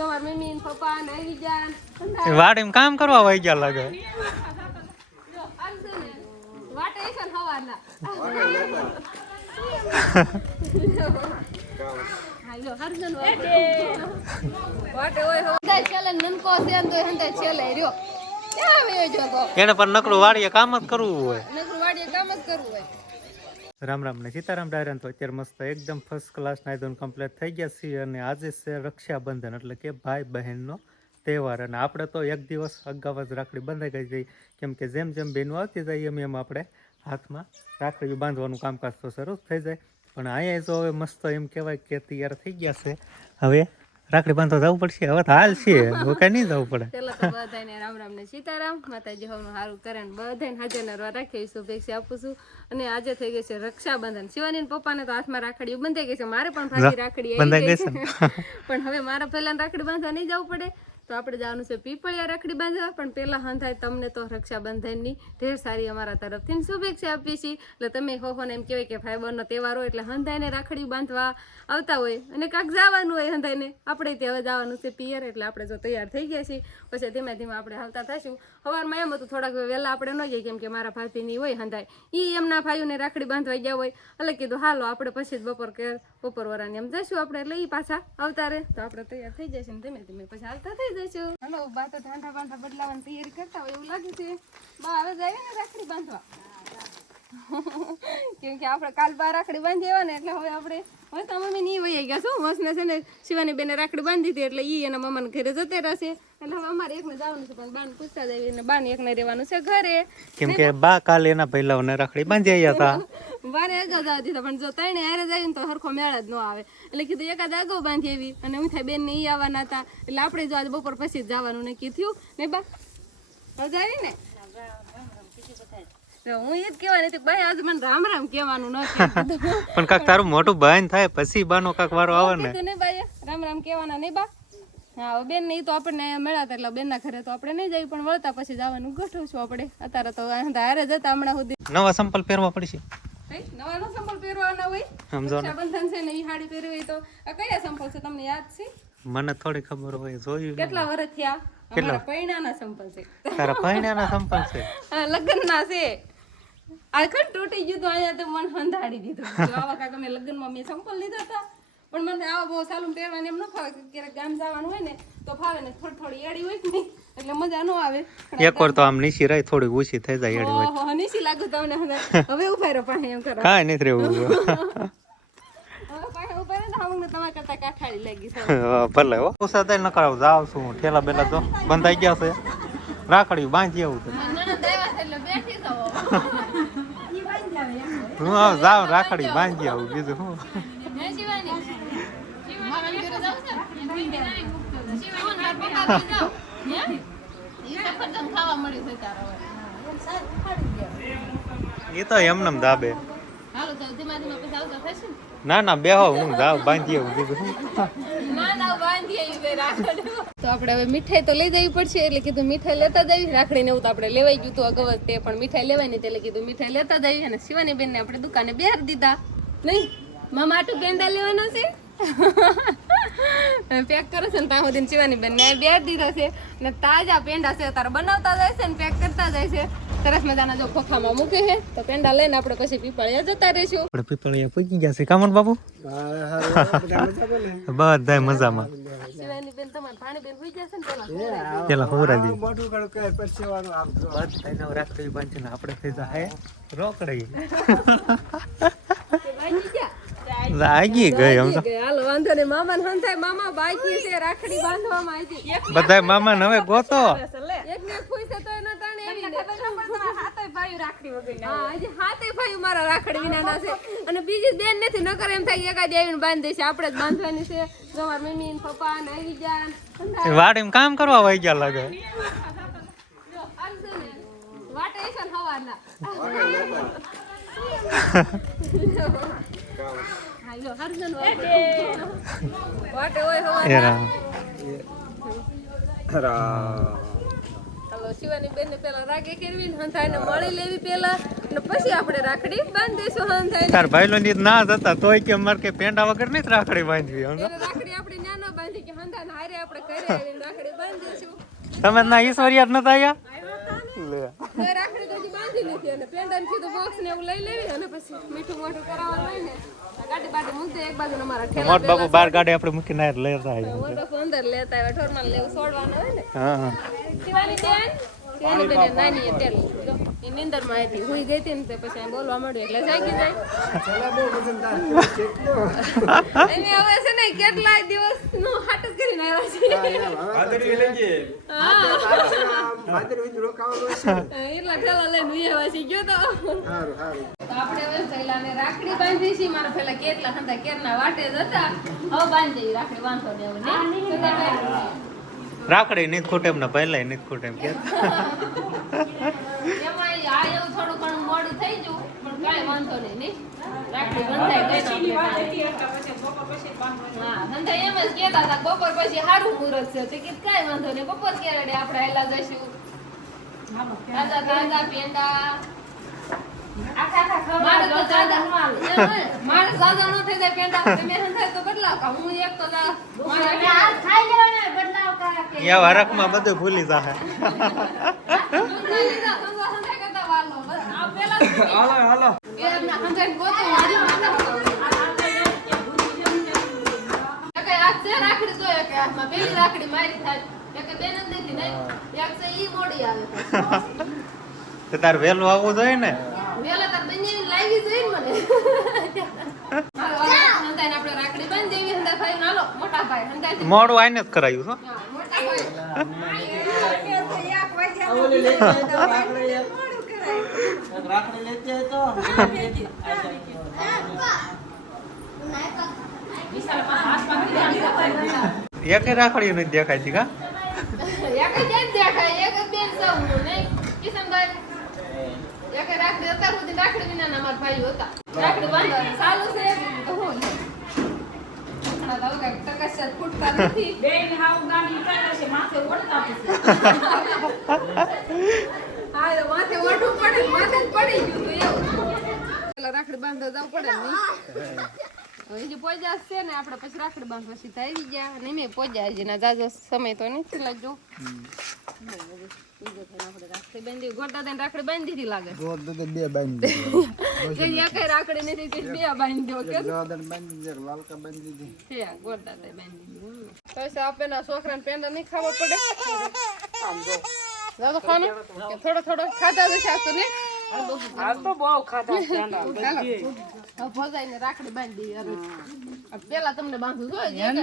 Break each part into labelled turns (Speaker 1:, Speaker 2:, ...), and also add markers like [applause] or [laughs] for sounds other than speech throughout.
Speaker 1: તમારા મમ્મી ને પપ્પા ને આવી જાન
Speaker 2: એ વાડીમાં કામ કરવા વહી ગયા લાગે.
Speaker 1: જો આમ છે ને વાટે છે ને હવારના હાલો હરજન વાટે હોય હવા છેલ્લે નનકો છે ને તોય હંતે છેલ્લે રહ્યો ક્યાં વયો જો તો
Speaker 2: એને પણ નકરું વાડીએ કામ જ કરવું હોય.
Speaker 1: નકરું વાડીએ કામ જ કરવું હોય.
Speaker 2: રામ રામ ને સીતારામ ડાયરાન તો અત્યારે મસ્ત એકદમ ફર્સ્ટ ક્લાસ નાયદોન કમ્પ્લીટ થઈ ગયા છીએ અને આજે છે રક્ષાબંધન એટલે કે ભાઈ બહેનનો તહેવાર. અને આપણે તો એક દિવસ અગાઉ જ રાખડી બંધાઈ ગઈ હતી. કેમ કે જેમ જેમ બહેનો આવતી જાય એમ એમ આપણે હાથમાં રાખડી બાંધવાનું કામકાજ તો શરૂ થઈ જાય. પણ અહીંયા જો હવે મસ્ત એમ કહેવાય કે તૈયાર થઈ ગયા છે. હવે રાખડી બાંધો જવું પડશે? હવે તો હાલ છે. હવે કઈ નહીં જવું પડે.
Speaker 1: પેલા તો બધાને રામ રામ ને સીતારામ. માતાજી હોનું સારું કરે ને બધાને હાજર નરવા રાખી શુભેચ્છા આપું છું. અને આજે થઈ ગઈ છે રક્ષાબંધન. શિવાની પપ્પાને તો હાથમાં રાખડી બંધાઈ ગઈ છે. મારે પણ ભાગી રાખડી આવી
Speaker 2: બંધાઈ
Speaker 1: ગઈ છે. પણ હવે મારા પહેલા રાખડી બાંધવા નહીં જવું પડે. તો આપણે જવાનું છે પીપળિયા રાખડી બાંધવા, પણ પહેલાં હંધાય તમને તો રક્ષાબંધનની ઢેર સારી અમારા તરફથી શુભેચ્છા આપીએ છીએ. એટલે તમે હો હો એમ કહેવાય કે ફાઈબરનો તહેવાર હોય એટલે હંધાઈને રાખડી બાંધવા આવતા હોય અને કાંક જવાનું હોય હંધાઈને. આપણે ત્યાં હવે જવાનું છે પિયર, એટલે આપણે જો તૈયાર થઈ ગયા છીએ. પછી ધીમે ધીમે આપણે હાલતા થઈશું. સવારમાં એમ હતું થોડાક વહેલા આપણે ન જઈએ, કેમ કે મારા ભાભીની હોય હંધાય. એ એમના ભાઈઓને રાખડી બાંધવા ગયા હોય. એટલે કીધું, હાલો, આપણે પછી જ બપોર કે બપોર વરાની એમ જઈશું આપણે એટલે એ પાછા અવતારે. તો આપણે તૈયાર થઈ જઈશું ધીમે ધીમે પછી હાલતા થઈ જઈશું. હલો બા તો ઠાંઠા બાંઠા બદલાવાની તૈયારી કરતા હોય એવું લાગે છે. બા હવે જાય ને રાખડી બાંધવા? [laughs] કેમ કે આપણે કાલ બાર રાખડી બાંધી ને એટલે હવે આપણે હવે તો મમ્મી ની વહી ગયા શું વસને છે ને શિવાની બેને રાખડી બાંધી હતી એટલે ઈ એના મમ્માને ઘરે જતે રહેશે. એટલે હવે અમારે એકને જવાનું છે પણ બાને પૂછતા જઈએ અને બાને એકને રહેવાનું છે ઘરે.
Speaker 2: કેમ કે બા કાલ એના પહેલા રાખડી બાંધી આવ્યા હતા.
Speaker 1: બારે અગાઉ જવા આવતી પણ જો ત્રણે હારે જાય ને તો સરખો મેળ જ ન આવે. એટલે કીધું એકાદ અગાઉ બાંધી આવી અને હું થાય બેન ને ઈ આવવાના હતા. એટલે આપણે જો આજે બપોર પછી જ જવાનું ને કીધું ને બા આવી ને? હું એ જ કહેવાની હતી ભાઈ આજે મને રામ રામ કહેવાનું નથી [laughs]
Speaker 2: પણ કાક તારું મોટું બહેન થાય પછી બાનો કાક વારો આવે ને.
Speaker 1: કીધું નહીં બાઈ રામ રામ કહેવાના નહીં બા. હા બેન નહીં તો આપણને મળ્યા એટલે બેનના ઘરે તો આપણે નહીં જઈએ પણ વળતા પછી જવાનું ગોઠવું છું આપણે. અત્યારે તો હારે જતા હમણાં સુધી.
Speaker 2: નવા સંપલ પહેરવા પડશે.
Speaker 1: ભાઈ, નવા નો સંપલ પહેરવાના હોય. રક્ષાબંધન છે ને સાડી પહેરવી હોય તો આ કયા સંપલ છે તમને યાદ છે?
Speaker 2: મને થોડી ખબર હોય જોયું
Speaker 1: કેટલા વર્ષ થયા? અમારા પૈણાના સંપલ છે.
Speaker 2: તારા સંપલ છે? [laughs]
Speaker 1: આ લગ્નના છે. આ ખડ તૂટી ગયું તો અહીંયા તો મન હંધાડી દીધું. આવા કાંક અમે લગ્નમાં મેં સંપલ લીધા હતા પણ મને આવા બહુ સાલું પહેરવાને એમ ન ફાવે ક્યારેક ગામ જવાનું હોય ને તો ફાવે ને થોડી થોડી એડી હોય ને એટલે મજા ન આવે.
Speaker 2: એક વાર તો આમ નીચી રહી થોડી ઊંચી થઈ જાય એડી હોય.
Speaker 1: હો નીચી લાગુ તમને હવે. હવે ઊભા રહો પાસે એમ કરો.
Speaker 2: કાંઈ નથી રહેવું
Speaker 1: હવે. પાસે ઊભા રહો ને અમને તમારા કરતા કાઠાળી લાગી છે.
Speaker 2: ભલે હો. ઉષા થાય ન કરાવ જાવ છું ઠેલા બેલા તો બંધાઈ ગયા છે. રાખડી બાંધી આવું તો હું જાવ રાખડી બાંધી આવું બીજું શું
Speaker 1: હે શિવાની શિવાની ઘરે જાવ છે શિવાની મારા પપ્પા ઘરે જાઓ હે ઈ સફરજન ખાવા મળ્યું છે તારો
Speaker 2: એ તો એમનેમ દાબે
Speaker 1: ને,
Speaker 2: ના, બેહો, હું જાવ બાંધી આવું બીજું શું
Speaker 1: ના ના બાંધી આવી બે રાખડી તો આપણે હવે મીઠાઈ તો લઈ જવી પડશે, એટલે કીધું મીઠાઈ લેતા જવી રાખડી ને એવું તો આપણે લેવાઈ ગયું હતું અગાઉ તે, પણ મીઠાઈ લેવાય નહીં એટલે કીધું મીઠાઈ લેતા જવી અને શિવાની બેનને આપણે દુકાને બેહાર દીધા. નહીં, મામા આટું પેંડા લેવાનો છે? પેક કરે છે ને ત્યાં સુધી શિવાની બેન ને બે દીધા છે. ને તાજા પેંડા છે તારે બનાવતા જાય છે ને પેક કરતા જાય છે. સરસ મજાના જો ખોખામાં મૂકે છે. તો પેંડા લઈને આપણે પછી પીપળિયા જતા રહીશું.
Speaker 2: આપણે પીપળિયા પૂકી ગયા છે કામણ બાબુ બધા મજામાં
Speaker 1: શિવાની બેન તમારે પાણી બેન હોઈ જશે ને પેલા
Speaker 2: પેલા હોરાજી બધા રાખડી બાંધીને આપણે થઈ જાય રોકડી [laughs] [laughs] આગી ગઈ આમ તો.
Speaker 1: હાલો વાંધો નહીં. મામા ને હંધાય મામા બાકી છે રાખડી બાંધવામાં આવી બધાય
Speaker 2: બધા મામા હવે ગોતો.
Speaker 1: એક ને ખુશ છે તો એના તાણે આવી ને હાથે ભાઈ રાખડી વગર હા હજી હાથે ભાઈ મારા રાખડી વિનાના છે. અને બીજી બેન નથી નકર એમ થાય એકાદ આવીને બાંધી આપણે જ બાંધવાની છે. જો મારા મમ્મી ને પપ્પા ને આવી જાન
Speaker 2: વાડીમાં કામ કરવા ગયા લાગે.
Speaker 1: ને વાટે છે ને [laughs] [laughs] [laughs] શિવાની બેન પેલા રાગે કરવી ને મળી લેવી પેલા. અને પછી આપણે રાખડી બાંધીશું હંથાઈને
Speaker 2: તાર ભાઈલો ની ના જતા તોય કે મારે કે પેંડા વગર નહીં રાખડી બાંધવી
Speaker 1: રાખડી આપણે ના ના બાંધી કે હંધા અને હારે આપણે ઘરે આવીને રાખડી બાંધીશું.
Speaker 2: તમે ના ઈશ્વરિયા જ નતા આવ્યા
Speaker 1: રાખડી તો બાંધી અને પેંડાને કીધું બોક્સ ને એવું લઈ લેવી અને પછી મીઠું મોઠું કરાવવાનું હોય ને.
Speaker 2: મોટ બાપુ બાર ગાડી આપણે મૂકીને લેતા આવ્યા
Speaker 1: બાપુ અંદર લેતા આવ્યા ઠોરમાં લેવું છોડવાનું હોય ને.
Speaker 2: હા હા.
Speaker 1: શિવાની બેન શિવાની બેન નાની તેલ નીંદરમાં હતી હુઈ ગઈ હતી ને તે પછી બોલવા માંડ્યું. એટલે જાગી જાય. એને હવે છે ને કેટલાય દિવસનું હાટ જ કરીને આવ્યા છે. એટલા ઠેલા લઈને ઉઈ આવ્યા છે ગયો તો. તો આપણે હવે પહેલાને રાખડી બાંધી છે મારા પેલા કેટલા હતા કેરના વાટે જ હતા. હવે બાંધી રાખડી બાંધો ને નહીં?
Speaker 2: રાખડી નહીં ખૂટે એમ ને પહેલા નહીં ખૂટે એમ કે [laughs]
Speaker 1: એમાં આ એવું થોડું ઘણું મોડું થઈ ગયું પણ કાંઈ વાંધો નહીં નહીં? રાખડી બંધાઈ એમ જ કહેતા હતા બપોર પછી સારું મુહૂર્ત છે. તો કીધું કાંઈ વાંધો નહીં બપોર ક્યારે આપણે હેલા જશું તાજા તાજા પેંડા મારે તો તાજા ન થઈ જાય પેંડા તમે હંધાય તો બદલાવ કા? હું એક તો જા- મારે
Speaker 2: યા બધું ભૂલી જાહે.
Speaker 1: લીધા, તો એકે હાથમાં પેલી રાખડી મારી થાય. એકે બેન જ નથી નહીં એક છે ઈ મોડી આવે.
Speaker 2: તો તાર વહેલું આવવું જોઈએ ને?
Speaker 1: વેલા તાર બંને લાવી જોઈએ ને મને. આપણે રાખડી બાંધી દેવી. હંધા ભાઈ નાલો મોટા ભાઈ હંધાઈ
Speaker 2: મોડું આઈને જ કરાયું છો
Speaker 1: મોટા ભાઈ.
Speaker 2: એકે રાખડી નથી દેખાતી કા?
Speaker 1: એક જ દેખાય? એક જ બેન સૌ નહીં? કિશનભાઈ? એક રાખડી અત્યાર સુધી રાખડી વિના ના મારા ભાઈ હતા. રાખડી બાંધવાની ચાલુ છે. હું તો હવે નથી. હા એ માથે ઓઢવું [laughs] પડે ને માથે જ પડી ગયું તો એવું. રાખડી બાંધવા જવું પડે ને. હવે જે પોજા છે ને આપણે પછી રાખડી બાંધવા સીધા આવી ગયા. અને મેં પોજા હજી ના જાજો સમય તો નથી લાગ્યો. રાખડી બાંધી. ગોટા રાખડી લાગે.
Speaker 3: બે બાંધી
Speaker 1: કે [laughs] એકેય રાખડી નથી બે કે.
Speaker 3: બાંધી દીધી
Speaker 1: ગોટા બાંધી દીધી. પછી છોકરાને પેંડા નહીં ખાવા પડે? દાદો ખાનો કે થોડો થોડો. ખાધા જશે આ તો ને હવે ભજાઈને રાખડી બાંધી અરે પેલા તમને બાંધું છો જે જ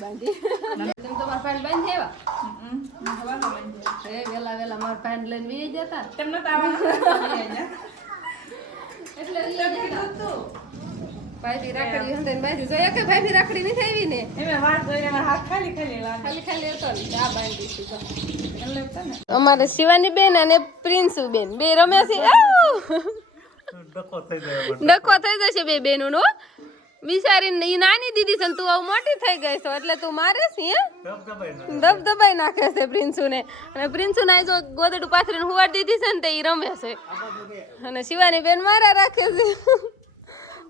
Speaker 1: બાંધી તમે તમારા પાન બાંધી આવ્યા એ વેલા વેલા મારા પાન લઈને વી જતા. એટલે લઈ જતા. ભાઈથી રાખડી હંધાઈને બાંધી જો કે ભાઈ રાખડી નહીં થઈ ને? ખાલી ખાલી હતો ને આ બાંધી હતી અમારે શિવાની બેન અને પ્રિન્સુ બેન. બે રમ્યા છે!
Speaker 2: ડકો થઈ જાય
Speaker 1: ડખો થઈ જશે બે બેનો નો બિચારી ઈ નાની દીદી છે ને તું આવું મોટી થઈ ગઈ છો એટલે તું મારે છે હે? દબ દબાઈ નાખે છે પ્રિન્સુ ને અને પ્રિન્સુ ના જો ગોદડું પાથરીને હુવાડ દીધી છે ને તે ઈ રમે છે. અને શિવાની બેન મારા રાખે છે.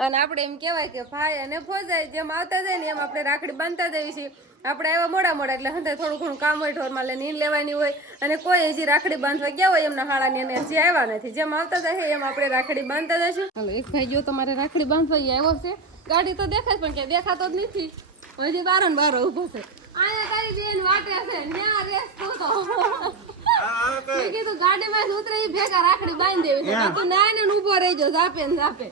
Speaker 1: અને આપણે એમ કહેવાય કે ભાઈ અને ફોજાય જેમ આવતા જાય ને એમ આપણે રાખડી બાંધતા જઈએ છીએ. આપણે આવ્યા મોડા મોડા એટલે હંતે થોડું ઘણું કામ હોય ઢોરમાં લઈને નીંદ લેવાની હોય. અને કોઈ હજી રાખડી બાંધવા ગયા હોય એમના હાળાની અને હજી આવ્યા નથી. જેમ આવતા જાય એમ આપણે રાખડી બાંધતા જઈશું. હાલો એક ભાઈ જો તમારે રાખડી બાંધવા આવ્યો છે. ગાડી તો દેખાય પણ કે દેખાતો જ નથી. હજી બારો ને બારો ઊભો છે. આયા તારી બેન વાટે છે ન્યા રેસ તું તો કીધું ગાડીમાં ઉતરે ભેગા રાખડી બાંધી દેવી છે. તું ના ને રહી રહેજો જાપે ને જાપે.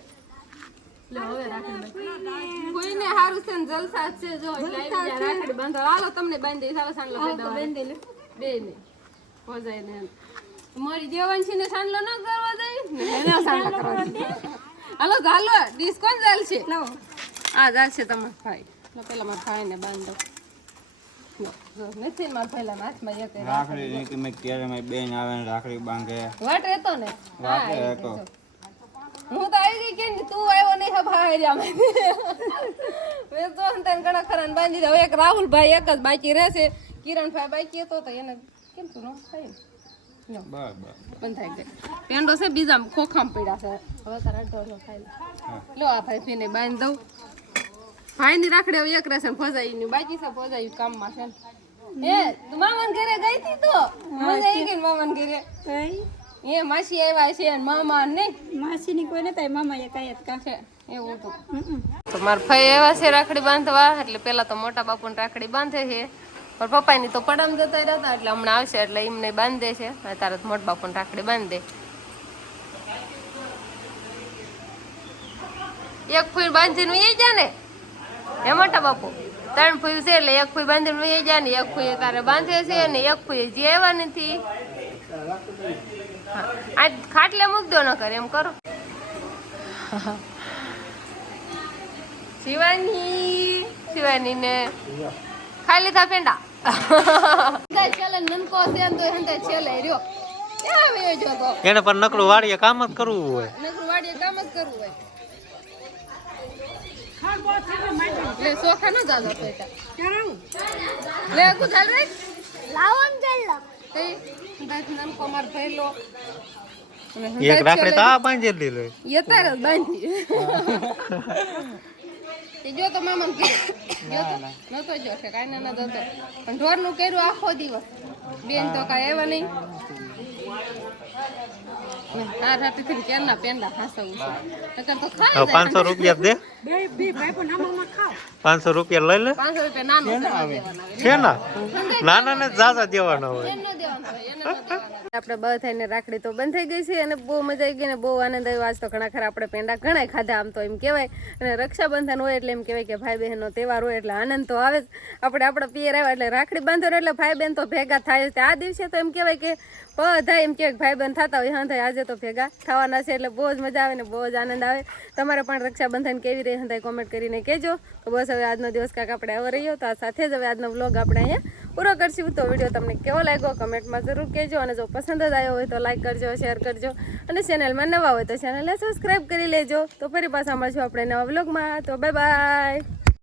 Speaker 1: કોઈને હારું છે ને જલસા છે જો એટલે રાખડી હાલો તમને બાંધી દઈશ. હવે સાંડલો બાંધી લે. બે ને પોજાય ને મારી દેવાંશી ને સાંડલો ન કરવા દઈ? ને એને સાંડલો કરવા દઈ. હાલો ચાલો ડીશ કોણ ચાલ છે આ ચાલ છે તમારો ભાઈ. લો પેલા મારા ભાઈ ને બાંધો નથી મારા ભાઈલા હાથમાં એક
Speaker 3: રાખડી મેં ક્યારે મારી બેન આવે ને રાખડી બાંધે?
Speaker 1: વાટ રહેતો ને. હા,
Speaker 3: રહેતો.
Speaker 1: હું તો આવી ગઈ કે તું આવ્યો નહીં હા ભાઈ મેં તો તને ઘણા ખરા બાંધી હવે એક રાહુલભાઈ એક જ બાકી રહેશે. કિરણભાઈ બાકી હતો તો એને કેમ તું ન થાય? બંધ થઈ ગઈ. છે બીજા ખોખામ પડ્યા છે. હવે તારા ઢોરો ખાઈ લો આ ભાઈ ફીને બાંધી દઉં. ભાઈ ની રાખડી હવે એક રહેશે ફસાઈ બાકી છે ફસાઈ કામમાં છે ને. એ તું મામાન ઘરે ગઈ હતી તો? મજા આવી ગઈ મામન ઘરે? એ માસી આવ્યા છે ને મામા
Speaker 4: ની કોઈ નતા મામા એ કઈ જ
Speaker 1: છે એવું હતું. તો મારા ભાઈ એવા છે રાખડી બાંધવા એટલે પેલા તો મોટા બાપુ ને રાખડી બાંધે છે. પણ પપ્પા ની તો પડામ જતા રહેતા એટલે હમણાં આવશે એટલે એમને બાંધે છે. તારત મોટા બાપુ ને રાખડી બાંધે. એક ફૂલ બાંધીને એ જાય ને? હે મોટા બાપુ? ત્રણ ફૂલ છે એટલે એક ફૂલ બાંધીને એ જા ને એક ફૂલ તારે બાંધે છે ને એક ફૂલ જે આવ્યા નથી. આ ખાટલે મૂક દો ન કરે એમ કરો. શિવાની શિવાની ને ખાલી થા પેંડા. છેલ્લે નનકો છે તો હંતે છેલ્લે રહ્યો.
Speaker 2: એને પણ નકરું વાડીએ કામ જ કરવું હોય.
Speaker 1: નકરું વાડીએ કામ જ કરવું હોય. લે સોખા ન જાતો પેટા. લે ગુજાલ રે લાવન ચાલ
Speaker 2: એક
Speaker 1: હંતે
Speaker 2: તો આ લીધો.
Speaker 1: બાંધી. જો તો મામા કે જો તો? નતો જો કે કાઈ ના નતો પણ ઢોરનું કર્યું આખો દિવસ. બેન તો કાંઈ આવ્યા નહીં. આ રાતથી કેરના પેંડા હાસવું છે. તો
Speaker 2: પાંચસો રૂપિયા દે.
Speaker 4: બે બે ભાઈ પણ આમાં ખાવ.
Speaker 2: પાંચસો રૂપિયા લઈ લે. છે ના? નાના ને જાજા દેવાના હોય.
Speaker 1: આપણે બધા થઈને રાખડી તો બંધ થઈ ગઈ છે અને બહુ મજા આવી ગઈ ને બહુ આનંદ આવ્યો. આજ તો ઘણા ખરા આપણે પેંડા ઘણા ખાધા આમ તો એમ કહેવાય. અને રક્ષાબંધન હોય એટલે એમ કહેવાય કે ભાઈ બહેનનો તહેવાર હોય એટલે આનંદ તો આવે જ. આપણે આપણા પિયર આવ્યા એટલે રાખડી બાંધો એટલે ભાઈ બહેન તો ભેગા થાય છે આ દિવસે તો એમ કહેવાય કે બધા એમ કહેવાય ભાઈ બહેન થતા હોય હા થાય. આજે તો ભેગા થવાના છે એટલે બહુ જ મજા આવે ને બહુ જ આનંદ આવે. તમારે પણ રક્ષાબંધન કેવી રહી હતા કોમેન્ટ કરીને કહેજો. તો બસ હવે આજનો દિવસ કાંક આપણે આવો રહ્યો. તો આ સાથે જ હવે આજનો વ્લોગ આપણે અહીંયા પૂરો કરશું. તો વીડિયો તમને કેવો લાગ્યો કમેન્ટમાં જરૂર કહેજો. અને જો પસંદ જ આવ્યો હોય તો લાઇક કરજો શેર કરજો. અને ચેનલમાં નવા હોય તો ચેનલને સબસ્ક્રાઈબ કરી લેજો. તો ફરી પાછા મળશું આપણે નવા વ્લોગમાં તો બાય બાય